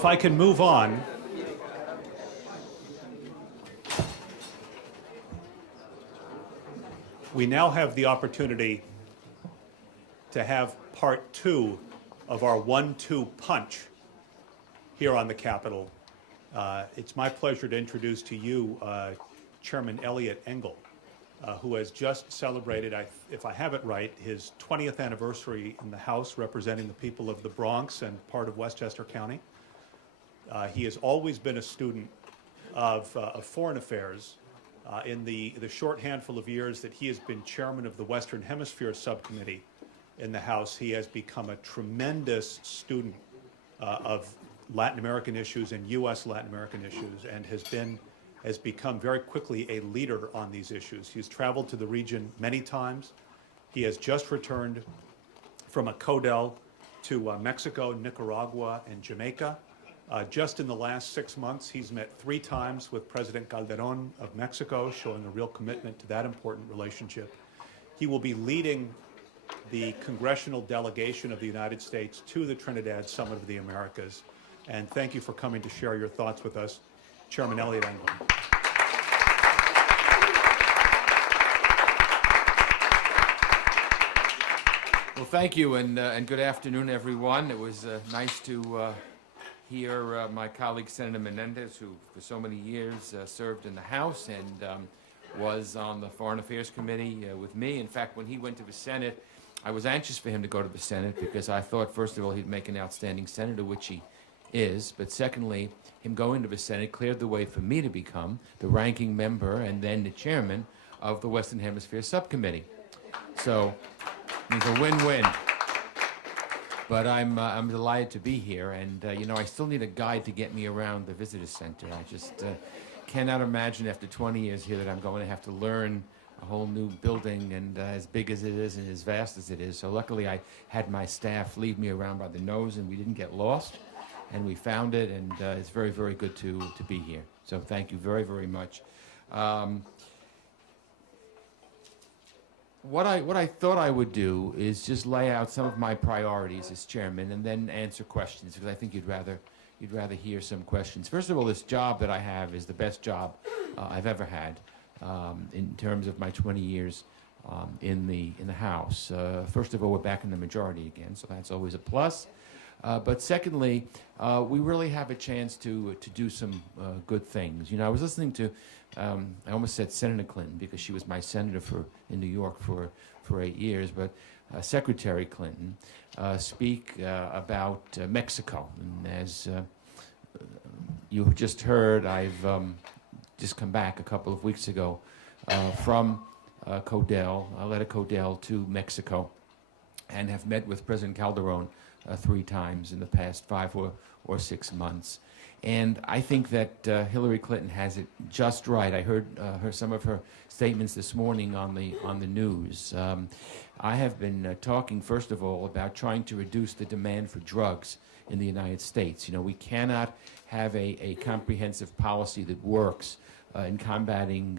If I can move on. We now have the opportunity to have part two of our 1-2 punch here on the Capitol. It's my pleasure to introduce to you Chairman Eliot Engel, who has just celebrated, if I have it right, his 20th anniversary in the House representing the people of the Bronx and part of Westchester County. He has always been a student of foreign affairs. In the short handful of years that he has been chairman of the Western Hemisphere Subcommittee in the House, he has become a tremendous student of Latin American issues and U.S. Latin American issues, and has become very quickly a leader on these issues. He's traveled to the region many times. He has just returned from a CODEL to Mexico, Nicaragua, and Jamaica. Just in the last 6 months, he's met 3 times with President Calderon of Mexico, showing a real commitment to that important relationship. He will be leading the congressional delegation of the United States to the Trinidad Summit of the Americas. And thank you for coming to share your thoughts with us, Chairman Eliot Engel. Well, thank you, and good afternoon, everyone. It was nice to hear my colleague Senator Menendez, who for so many years served in the House and was on the Foreign Affairs Committee with me. In fact, when he went to the Senate, I was anxious for him to go to the Senate because I thought, first of all, he'd make an outstanding senator, which he is, but secondly, him going to the Senate cleared the way for me to become the ranking member and then the chairman of the Western Hemisphere Subcommittee. So it's a win-win. But I'm delighted to be here, and you know, I still need a guide to get me around the visitor center. I just cannot imagine after 20 years here that I'm going to have to learn a whole new building, and as big as it is and as vast as it is. So luckily I had my staff lead me around by the nose, and we didn't get lost, and we found it, and it's very, very good to be here. So thank you very, very much. What I thought I would do is just lay out some of my priorities as chairman and then answer questions, because I think you'd rather hear some questions. First of all, this job that I have is the best job I've ever had in terms of my 20 years in the House. First of all, we're back in the majority again, so that's always a plus. But secondly, we really have a chance to do some good things. You know, I was listening to, I almost said Senator Clinton because she was my senator in New York for 8 years, but Secretary Clinton speak about Mexico. And as you just heard, I've just come back a couple of weeks ago from CODEL. I led a CODEL to Mexico and have met with President Calderon 3 times in the past 5 or 6 months. And I think that Hillary Clinton has it just right. I heard some of her statements this morning on the news. I have been talking, first of all, about trying to reduce the demand for drugs in the United States. You know, we cannot have a comprehensive policy that works in combating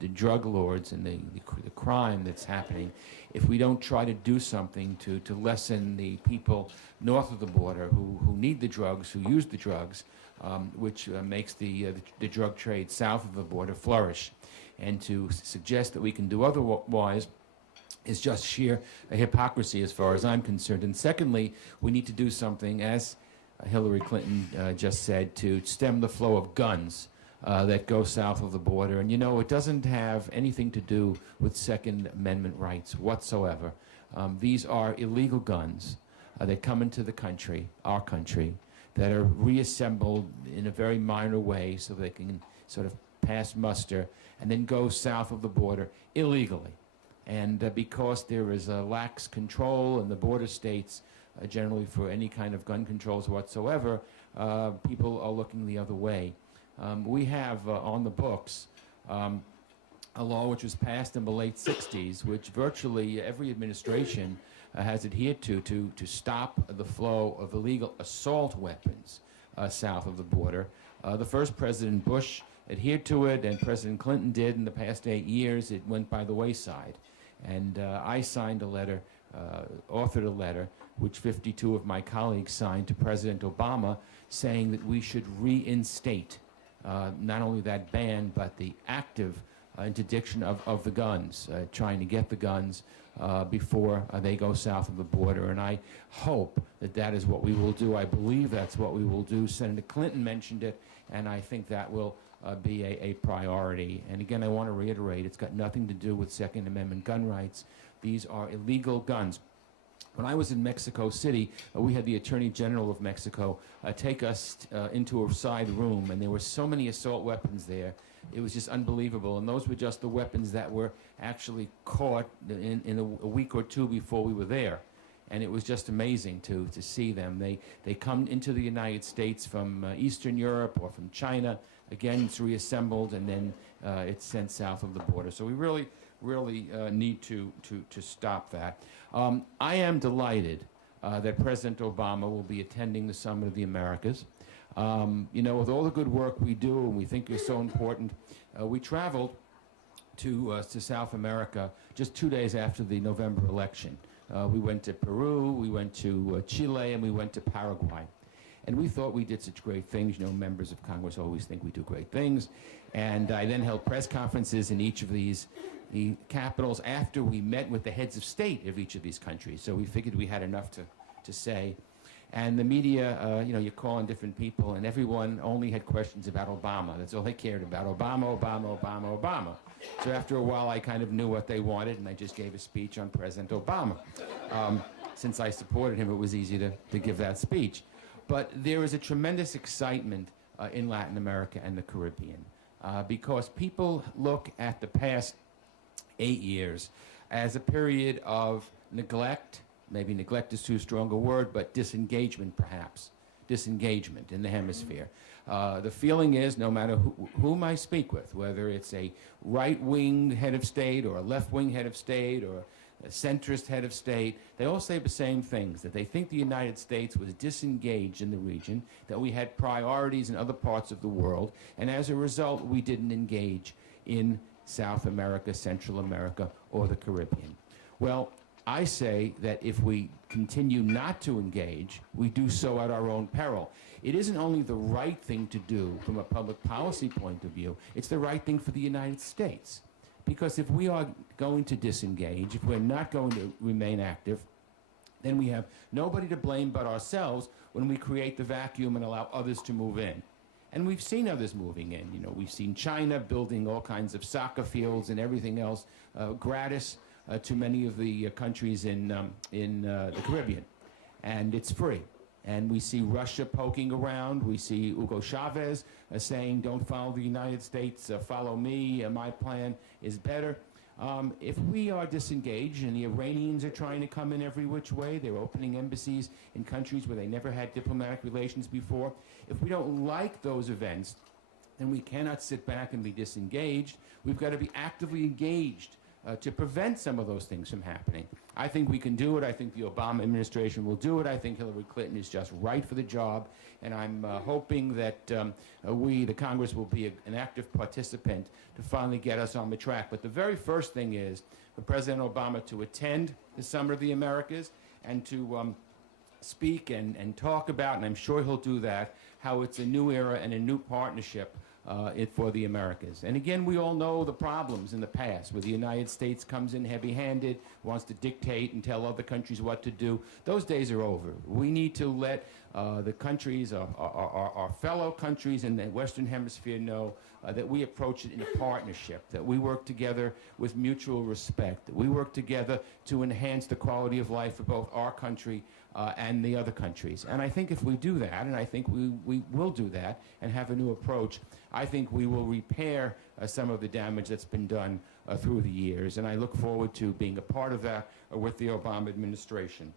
the drug lords and the crime that's happening if we don't try to do something to lessen the people north of the border who need the drugs, who use the drugs, which makes the drug trade south of the border flourish. And to suggest that we can do otherwise is just sheer hypocrisy as far as I'm concerned. And secondly, we need to do something, as Hillary Clinton just said, to stem the flow of guns that go south of the border. And you know, it doesn't have anything to do with Second Amendment rights whatsoever. These are illegal guns that come into the country, our country, that are reassembled in a very minor way so they can sort of pass muster and then go south of the border illegally. And because there is a lax control in the border states, generally for any kind of gun controls whatsoever, people are looking the other way. We have on the books a law which was passed in the late 60s, which virtually every administration has adhered to stop the flow of illegal assault weapons south of the border. The first President Bush adhered to it, and President Clinton did. In the past 8 years, it went by the wayside. And I signed a letter authored a letter which 52 of my colleagues signed to President Obama saying that we should reinstate not only that ban, but the active interdiction of the guns, trying to get the guns before they go south of the border. And I hope that that is what we will do. I believe that's what we will do. Senator Clinton mentioned it, and I think that will be a priority. And again, I want to reiterate, it's got nothing to do with Second Amendment gun rights. These are illegal guns. When I was in Mexico City, we had the Attorney General of Mexico take us into a side room, and there were so many assault weapons there. It was just unbelievable. And those were just the weapons that were actually caught in a week or two before we were there. And it was just amazing to see them. They come into the United States from Eastern Europe or from China. Again, it's reassembled, and then it's sent south of the border. So we really need to stop that. I am delighted that President Obama will be attending the Summit of the Americas. You know, with all the good work we do and we think is so important, we traveled to South America just 2 days after the November election. We went to Peru, we went to Chile, and we went to Paraguay. And we thought we did such great things. You know, members of Congress always think we do great things. And I then held press conferences in each of the capitals after we met with the heads of state of each of these countries. So we figured we had enough to say. And the media, you know, you call on different people, and everyone only had questions about Obama. That's all they cared about. Obama, Obama, Obama, Obama. So after a while, I kind of knew what they wanted, and I just gave a speech on President Obama. Since I supported him, it was easy to give that speech. But there is a tremendous excitement in Latin America and the Caribbean because people look at the past 8 years as a period of neglect. Maybe neglect is too strong a word, but disengagement perhaps. Disengagement in the hemisphere. The feeling is no matter whom I speak with, whether it's a right-wing head of state or a left-wing head of state or a centrist head of state, they all say the same things, that they think the United States was disengaged in the region, that we had priorities in other parts of the world, and as a result, we didn't engage in South America, Central America, or the Caribbean. Well, I say that if we continue not to engage, we do so at our own peril. It isn't only the right thing to do from a public policy point of view, it's the right thing for the United States. Because if we are going to disengage, if we're not going to remain active, then we have nobody to blame but ourselves when we create the vacuum and allow others to move in. And we've seen others moving in. You know, we've seen China building all kinds of soccer fields and everything else gratis to many of the countries in the Caribbean. And it's free. And we see Russia poking around. We see Hugo Chavez saying, don't follow the United States, follow me, my plan is better. If we are disengaged and the Iranians are trying to come in every which way, they're opening embassies in countries where they never had diplomatic relations before. If we don't like those events, then we cannot sit back and be disengaged. We've got to be actively engaged to prevent some of those things from happening. I think we can do it. I think the Obama administration will do it. I think Hillary Clinton is just right for the job. And I'm hoping that we, the Congress, will be an active participant to finally get us on the track. But the very first thing is for President Obama to attend the Summer of the Americas and to speak and talk about, and I'm sure he'll do that, how it's a new era and a new partnership for the Americas. And again, we all know the problems in the past where the United States comes in heavy-handed, wants to dictate and tell other countries what to do. Those days are over. We need to let the countries, our fellow countries in the Western Hemisphere know that we approach it in a partnership, that we work together with mutual respect, that we work together to enhance the quality of life for both our country and the other countries. And I think if we do that, and I think we will do that and have a new approach, I think we will repair some of the damage that's been done through the years. And I look forward to being a part of that with the Obama administration.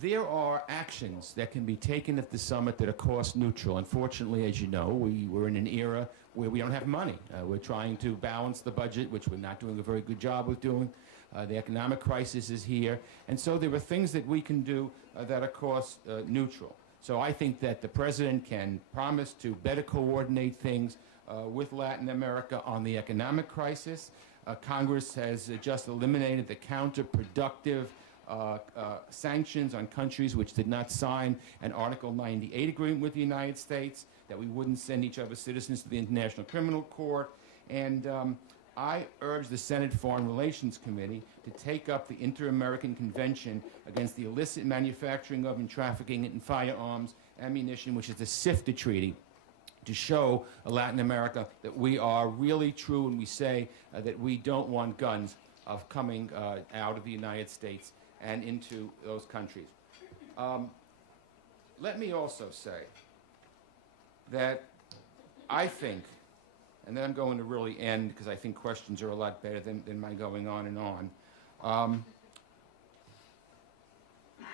There are actions that can be taken at the summit that are cost neutral. Unfortunately, as you know, we're in an era where we don't have money. We're trying to balance the budget, which we're not doing a very good job with doing. The economic crisis is here. And so there are things that we can do that are cost neutral. So I think that the president can promise to better coordinate things with Latin America on the economic crisis, Congress has just eliminated the counterproductive sanctions on countries which did not sign an Article 98 agreement with the United States, that we wouldn't send each other's citizens to the International Criminal Court. And I urge the Senate Foreign Relations Committee to take up the Inter-American Convention against the illicit manufacturing of and trafficking in firearms, ammunition, which is the SIFTA treaty, to show Latin America that we are really true when we say that we don't want guns coming out of the United States and into those countries. Let me also say that I think, and then I'm going to really end because I think questions are a lot better than my going on and on.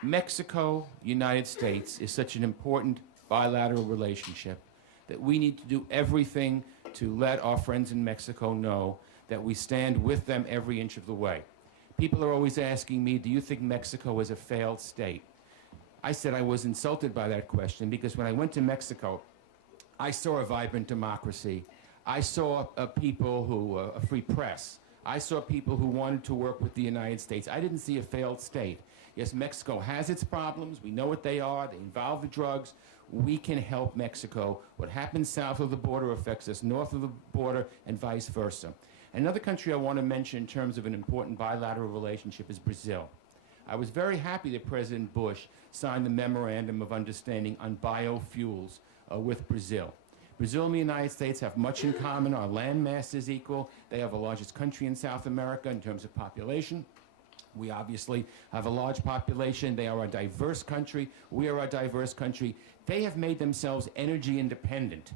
Mexico, United States is such an important bilateral relationship that we need to do everything to let our friends in Mexico know that we stand with them every inch of the way. People are always asking me, do you think Mexico is a failed state? I said I was insulted by that question because when I went to Mexico, I saw a vibrant democracy. I saw people who, a free press. I saw people who wanted to work with the United States. I didn't see a failed state. Yes, Mexico has its problems. We know what they are. They involve the drugs. We can help Mexico. What happens south of the border affects us north of the border and vice versa. Another country I want to mention in terms of an important bilateral relationship is Brazil. I was very happy that President Bush signed the Memorandum of Understanding on biofuels with Brazil. Brazil and the United States have much in common. Our land mass is equal. They have the largest country in South America in terms of population. We obviously have a large population. They are a diverse country. We are a diverse country. They have made themselves energy independent.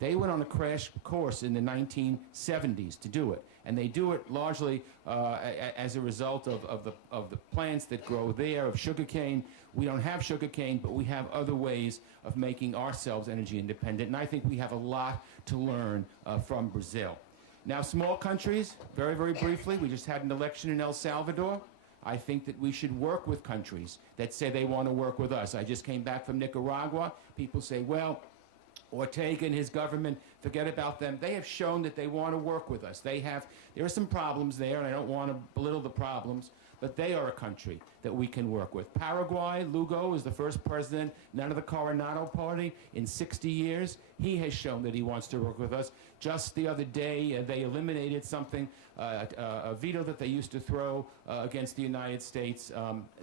They went on a crash course in the 1970s to do it, and they do it largely as a result of the plants that grow there, of sugarcane. We don't have sugarcane, but we have other ways of making ourselves energy independent, and I think we have a lot to learn from Brazil. Now, small countries, very, very briefly, we just had an election in El Salvador. I think that we should work with countries that say they want to work with us. I just came back from Nicaragua. People say, well, Ortega and his government, forget about them. They have shown that they want to work with us. There are some problems there, and I don't want to belittle the problems, but they are a country that we can work with. Paraguay, Lugo is the first president, none of the Coronado Party, in 60 years. He has shown that he wants to work with us. Just the other day, they eliminated something, a veto that they used to throw against the United States.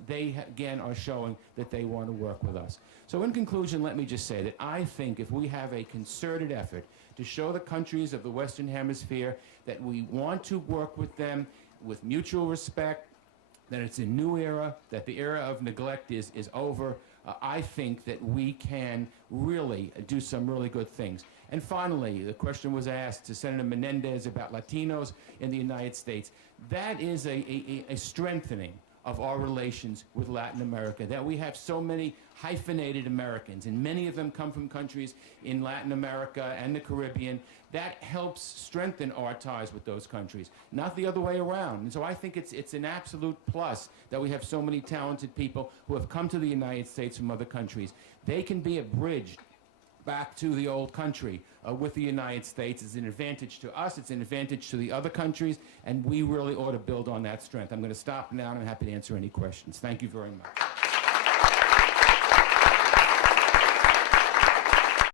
They, again, are showing that they want to work with us. So in conclusion, let me just say that I think if we have a concerted effort to show the countries of the Western Hemisphere that we want to work with them with mutual respect, that it's a new era, that the era of neglect is over, I think that we can really do some really good things. And finally, the question was asked to Senator Menendez about Latinos in the United States. That is a strengthening of our relations with Latin America, that we have so many hyphenated Americans, and many of them come from countries in Latin America and the Caribbean. That helps strengthen our ties with those countries, not the other way around. And so I think it's an absolute plus that we have so many talented people who have come to the United States from other countries. They can be a bridge back to the old country with the United States. It's an advantage to us, it's an advantage to the other countries, and we really ought to build on that strength. I'm going to stop now, and I'm happy to answer any questions. Thank you very much.